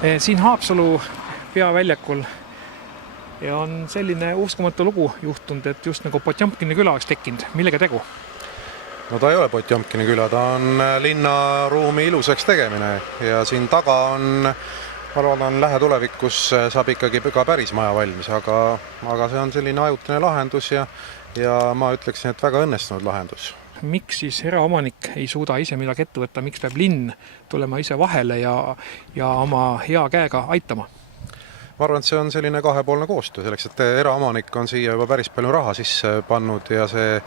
Siin Haapsalu peaväljakul ja on selline uskumatu lugu juhtunud, et just nagu Potjomkini küla oleks tekkinud. Millega tegu? No ta ei ole Potjomkini küla, ta on linnaruumi ilusaks tegemine ja siin taga on, ma arvan, lähetulevikus saab ikkagi ka päris maja valmis, aga see on selline ajutine lahendus ja ma ütleksin, et väga õnnestunud lahendus. Miks siis eraomanik ei suuda ise midagi ette võtta, miks peab linn tulema ise vahele ja oma hea käega aitama? Ma arvan, et see on selline kahepoolne koostöö selleks, et eraomanik on siia juba päris palju raha sisse pannud ja see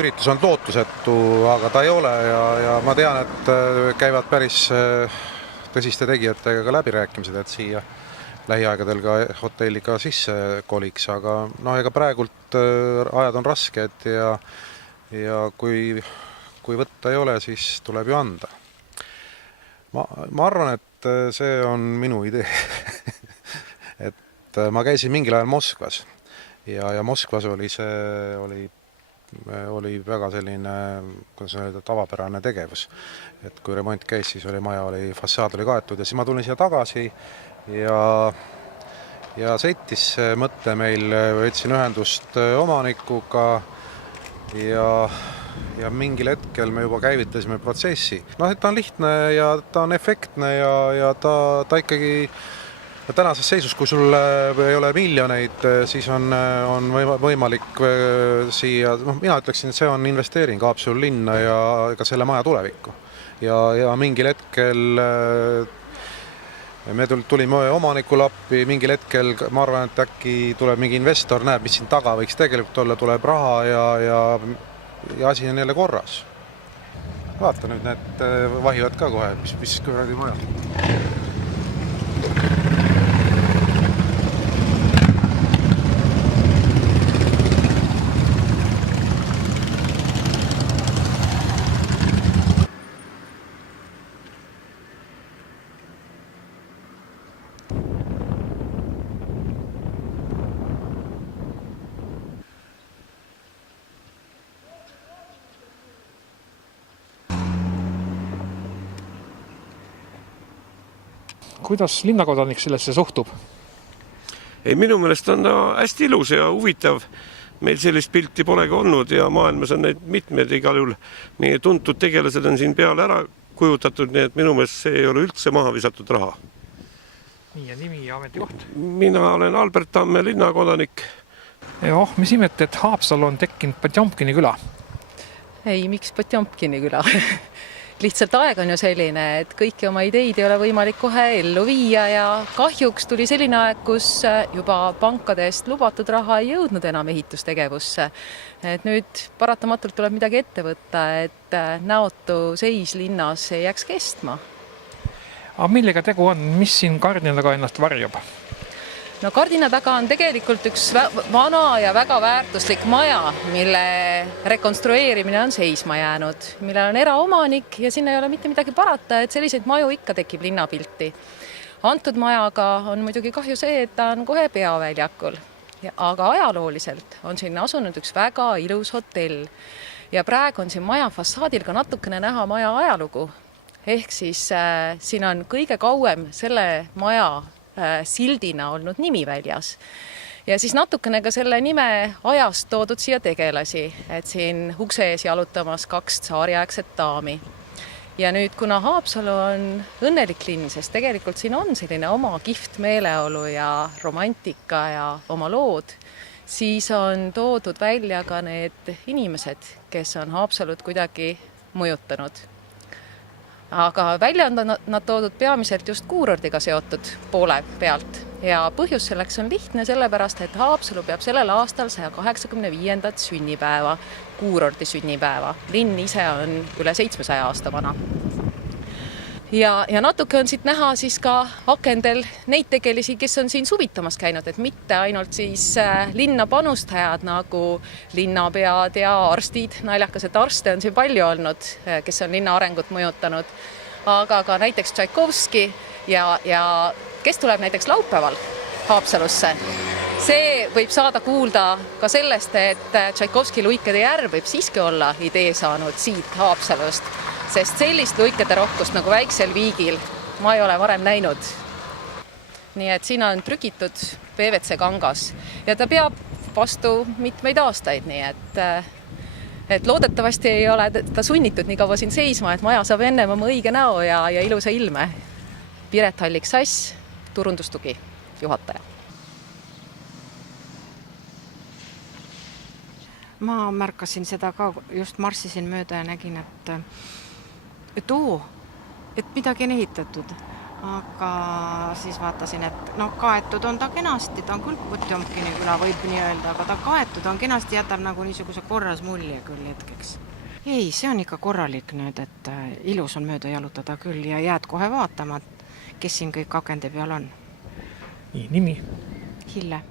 üritus on lootusetu, aga ta ei ole ja ma tean, et käivad päris tõsiste tegijatega ka läbirääkimised, et siia lähiaegadel ka hotelliga sisse koliks, aga ega praegult ajad on rasked ja kui võtta ei ole, siis tuleb ju anda. Ma arvan, et see on minu idee. Et ma käisin mingil ajal Moskvas ja Moskvas oli väga selline, kuidas öelda, tavapärane tegevus. Et kui remont käis, siis maja fassaad oli kaetud ja siis ma tulin siia tagasi ja sõitis mõte meil, võtsin ühendust omanikuga ja mingil hetkel me juba käivitasime protsessi. Et ta on lihtne ja ta on efektne ja ta ikkagi tänases seisus, kui sul ei ole miljoneid, siis on võimalik siia, mina ütleksin, et see on investeering Haapsalu linna ja ka selle maja tulevikku. Ja mingil hetkel me tulime omanikule appi, mingil hetkel ma arvan, et äkki tuleb mingi investor, näeb, mis siin taga võiks tegelikult olla, tuleb raha ja asi on jälle korras. Vaata nüüd, need vahivad ka kohe, mis kuradi maja. Kuidas linnakodanik sellesse suhtub? Minu meelest on ta hästi ilus ja huvitav. Meil sellist pilti polegi olnud ja maailmas on neid mitmed igal juhul. Meie tuntud tegelased on siin peale ära kujutatud, nii et minu meelest see ei ole üldse maha visatud raha. Nii ja nimi ja ametikoht? Mina olen Albert Tamme linnakodanik. Mis imet, et Haapsalu on tekkinud Potjomkini küla? Ei, miks Potjomkini küla? Lihtsalt aeg on ju selline, et kõiki oma ideid ei ole võimalik kohe ellu viia ja kahjuks tuli selline aeg, kus juba pankadest lubatud raha ei jõudnud enam ehitustegevusse. Et nüüd paratamatult tuleb midagi ette võtta, et näotu seis linnas ei jääks kestma. Aga millega tegu on? Mis siin kardina taga ennast varjub? No kardina taga on tegelikult üks vana ja väga väärtuslik maja, mille rekonstrueerimine on seisma jäänud, millel on eraomanik ja sinna ei ole mitte midagi parata, et selliseid maju ikka tekib linnapilti. Antud majaga on muidugi kahju see, et ta on kohe peaväljakul, aga ajalooliselt on siin asunud üks väga ilus hotell ja praegu on siin maja fassaadil ka natukene näha maja ajalugu. Ehk siis siin on kõige kauem selle maja sildina olnud nimi väljas. Ja siis natukene ka selle nime ajast toodud siia tegelasi, et siin ukse ees jalutamas 2 tsaariaegset daami. Ja nüüd, kuna Haapsalu on õnnelik linn, sest tegelikult siin on selline oma kihvt meeleolu ja romantika ja oma lood, siis on toodud välja ka need inimesed, kes on Haapsalut kuidagi mõjutanud. Aga välja on nad toodud peamiselt just kuurordiga seotud poole pealt ja põhjus selleks on lihtne sellepärast, et Haapsalu peab sellel aastal 185. sünnipäeva, kuurordi sünnipäeva. Linn ise on üle 700 aasta vana. Ja natuke on siit näha siis ka akendel neid tegelisi, kes on siin suvitamas käinud, et mitte ainult siis linna panustajad nagu linnapead ja arstid, naljakas, et arste on siin palju olnud, kes on linna arengut mõjutanud, aga ka näiteks Tšaikovski ja kes tuleb näiteks laupäeval Haapsalusse. See võib saada kuulda ka sellest, et Tšaikovski Luikede järv võib siiski olla idee saanud siit Haapsalust, sest sellist luikede rohkust nagu Väiksel Viigil ma ei ole varem näinud. Nii et siin on trükitud PVC kangas ja ta peab vastu mitmeid aastaid, nii et loodetavasti ei ole ta sunnitud nii kaua siin seisma, et maja saab ennem oma õige näo ja ilusa ilme. Piret Hallik-Sass, turundustugi juhataja. Ma märkasin seda ka, just marssisin mööda ja nägin, et midagi on ehitatud. Aga siis vaatasin, et kaetud on ta kenasti, ta on küll Potjomkini küla, võib nii öelda, aga ta kaetud on kenasti, jätab nagu niisuguse korras mulje küll hetkeks. Ei, see on ikka korralik nüüd, et ilus on mööda jalutada küll ja jääd kohe vaatama, kes siin kõik akende peal on. Nii, nimi? Hille.